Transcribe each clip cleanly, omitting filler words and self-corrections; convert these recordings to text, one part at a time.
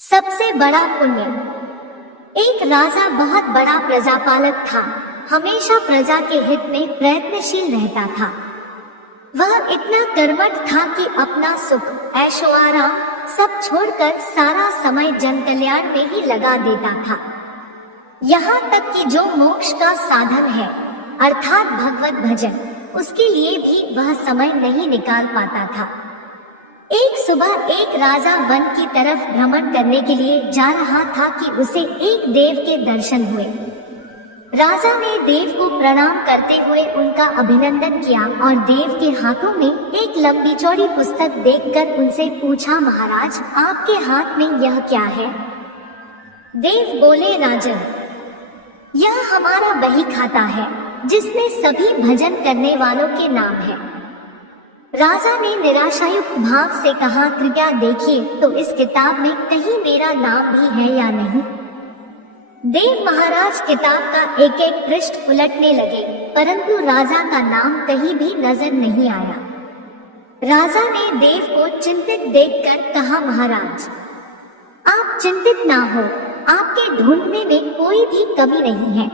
सबसे बड़ा पुण्य। एक राजा बहुत बड़ा प्रजापालक था। हमेशा प्रजा के हित में प्रयत्नशील रहता था। वह इतना कर्मठ था कि अपना सुख, ऐशो आराम सब छोड़कर सारा समय जन कल्याण में ही लगा देता था। यहाँ तक कि जो मोक्ष का साधन है अर्थात भगवत भजन, उसके लिए भी वह समय नहीं निकाल पाता था। एक सुबह एक राजा वन की तरफ भ्रमण करने के लिए जा रहा था कि उसे एक देव के दर्शन हुए। राजा ने देव को प्रणाम करते हुए उनका अभिनंदन किया और देव के हाथों में एक लंबी चौड़ी पुस्तक देखकर उनसे पूछा, महाराज आपके हाथ में यह क्या है? देव बोले, राजन यह हमारा बही खाता है जिसमें सभी भजन करने वालों के नाम है। राजा ने निराशायुक्त भाव से कहा, कृपया देखिए तो इस किताब में कहीं मेरा नाम भी है या नहीं। देव महाराज किताब का एक एक पृष्ठ उलटने लगे, परंतु राजा का नाम कहीं भी नजर नहीं आया। राजा ने देव को चिंतित देखकर कहा, महाराज आप चिंतित ना हो, आपके ढूंढने में कोई भी कमी नहीं है।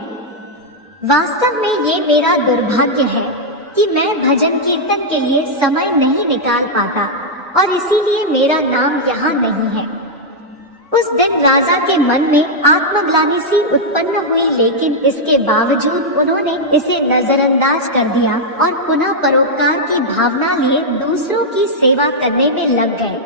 वास्तव में ये मेरा दुर्भाग्य है कि मैं भजन कीर्तन के लिए समय नहीं निकाल पाता और इसीलिए मेरा नाम यहाँ नहीं है। उस दिन राजा के मन में आत्मग्लानि सी उत्पन्न हुई, लेकिन इसके बावजूद उन्होंने इसे नजरअंदाज कर दिया और पुनः परोपकार की भावना लिए दूसरों की सेवा करने में लग गए।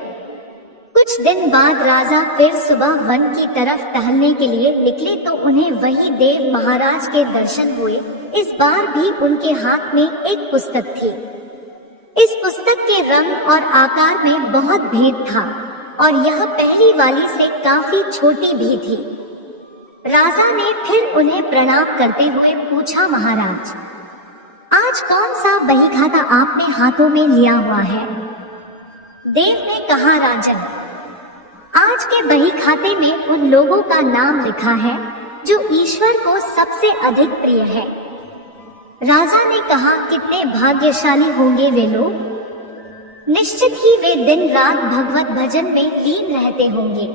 कुछ दिन बाद राजा फिर सुबह वन की तरफ टहलने के लिए निकले तो उन्हें वही देव महाराज के दर्शन हुए। इस बार भी उनके हाथ में एक पुस्तक थी। इस पुस्तक के रंग और आकार में बहुत भेद था और यह पहली वाली से काफी छोटी भी थी। राजा ने फिर उन्हें प्रणाम करते हुए पूछा, महाराज आज कौन सा बही खाता आपने हाथों में लिया हुआ है? देव ने कहा, राजन आज के बही खाते में उन लोगों का नाम लिखा है जो ईश्वर को सबसे अधिक प्रिय है। राजा ने कहा, कितने भाग्यशाली होंगे वे लोग, निश्चित ही वे दिन रात भगवत भजन में लीन रहते होंगे।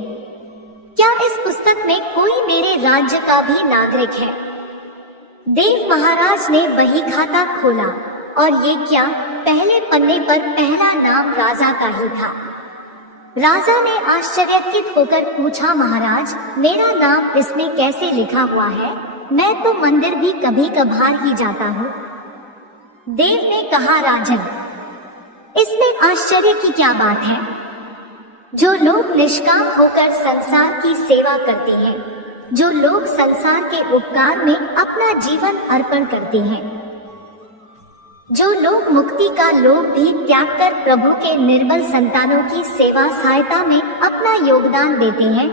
क्या इस पुस्तक में कोई मेरे राज्य का भी नागरिक है? देव महाराज ने बही खाता खोला और ये क्या, पहले पन्ने पर पहला नाम राजा का ही था। राजा ने आश्चर्यचकित होकर पूछा, महाराज मेरा नाम इसमें कैसे लिखा हुआ है? मैं तो मंदिर भी कभी कभार ही जाता हूँ। देव ने कहा, राजन इसमें आश्चर्य की क्या बात है? जो लोग निष्काम होकर संसार की सेवा करते हैं, जो लोग संसार के उपकार में अपना जीवन अर्पण करते हैं, जो लोग मुक्ति का लोभ भी त्याग कर प्रभु के निर्बल संतानों की सेवा सहायता में अपना योगदान देते हैं,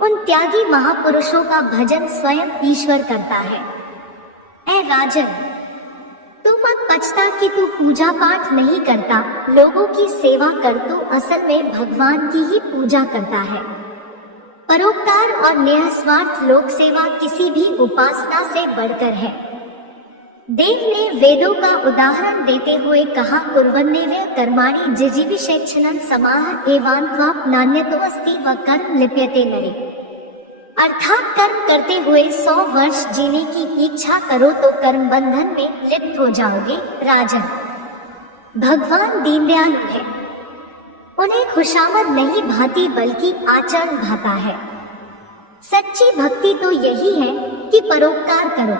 उन त्यागी महापुरुषों का भजन स्वयं ईश्वर करता है। ऐ राजन तू मत पछता कि तू पूजा पाठ नहीं करता, लोगों की सेवा कर, तू असल में भगवान की ही पूजा करता है। परोपकार और निस्वार्थ लोक सेवा किसी भी उपासना से बढ़कर है। देव ने वेदों का उदाहरण देते हुए कहा, कुर्वन्नेव कर्माणि जिजीविषेक्षणं समाह एवान्त्वाप नान्यतो अस्ति व कर्म लिप्यते नरे। अर्थात कर्म करते हुए 100 वर्ष जीने की इच्छा करो तो कर्म बंधन में लिप्त हो जाओगे। राजन भगवान दीनदयालु है, उन्हें खुशामद नहीं भाती बल्कि आचरण भाता है। सच्ची भक्ति तो यही है कि परोपकार करो,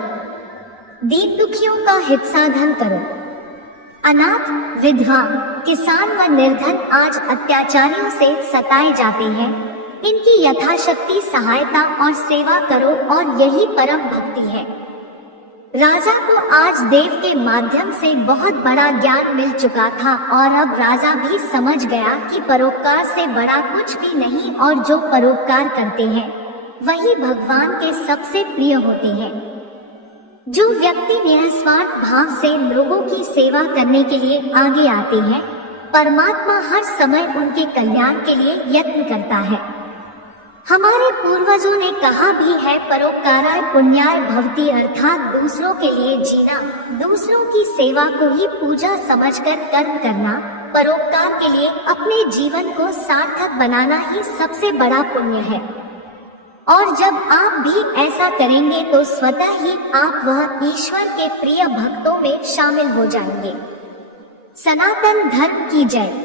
दीन दुखियों का हित साधन करो। अनाथ, विधवा, किसान व निर्धन आज अत्याचारियों से सताए जाते हैं, इनकी यथाशक्ति सहायता और सेवा करो और यही परम भक्ति है। राजा को आज देव के माध्यम से बहुत बड़ा ज्ञान मिल चुका था और अब राजा भी समझ गया कि परोपकार से बड़ा कुछ भी नहीं और जो परोपकार करते हैं वही भगवान के सबसे प्रिय होते हैं। जो व्यक्ति निस्वार्थ भाव से लोगों की सेवा करने के लिए आगे आते हैं, परमात्मा हर समय उनके कल्याण के लिए यत्न करता है। हमारे पूर्वजों ने कहा भी है, परोपकाराय पुण्याय भवति, अर्थात दूसरों के लिए जीना, दूसरों की सेवा को ही पूजा समझकर कर्म करना परोपकार के लिए अपने जीवन को सार्थक बनाना ही सबसे बड़ा पुण्य है। और जब आप भी ऐसा करेंगे तो स्वतः ही आप वह ईश्वर के प्रिय भक्तों में शामिल हो जाएंगे। सनातन धर्म की जय।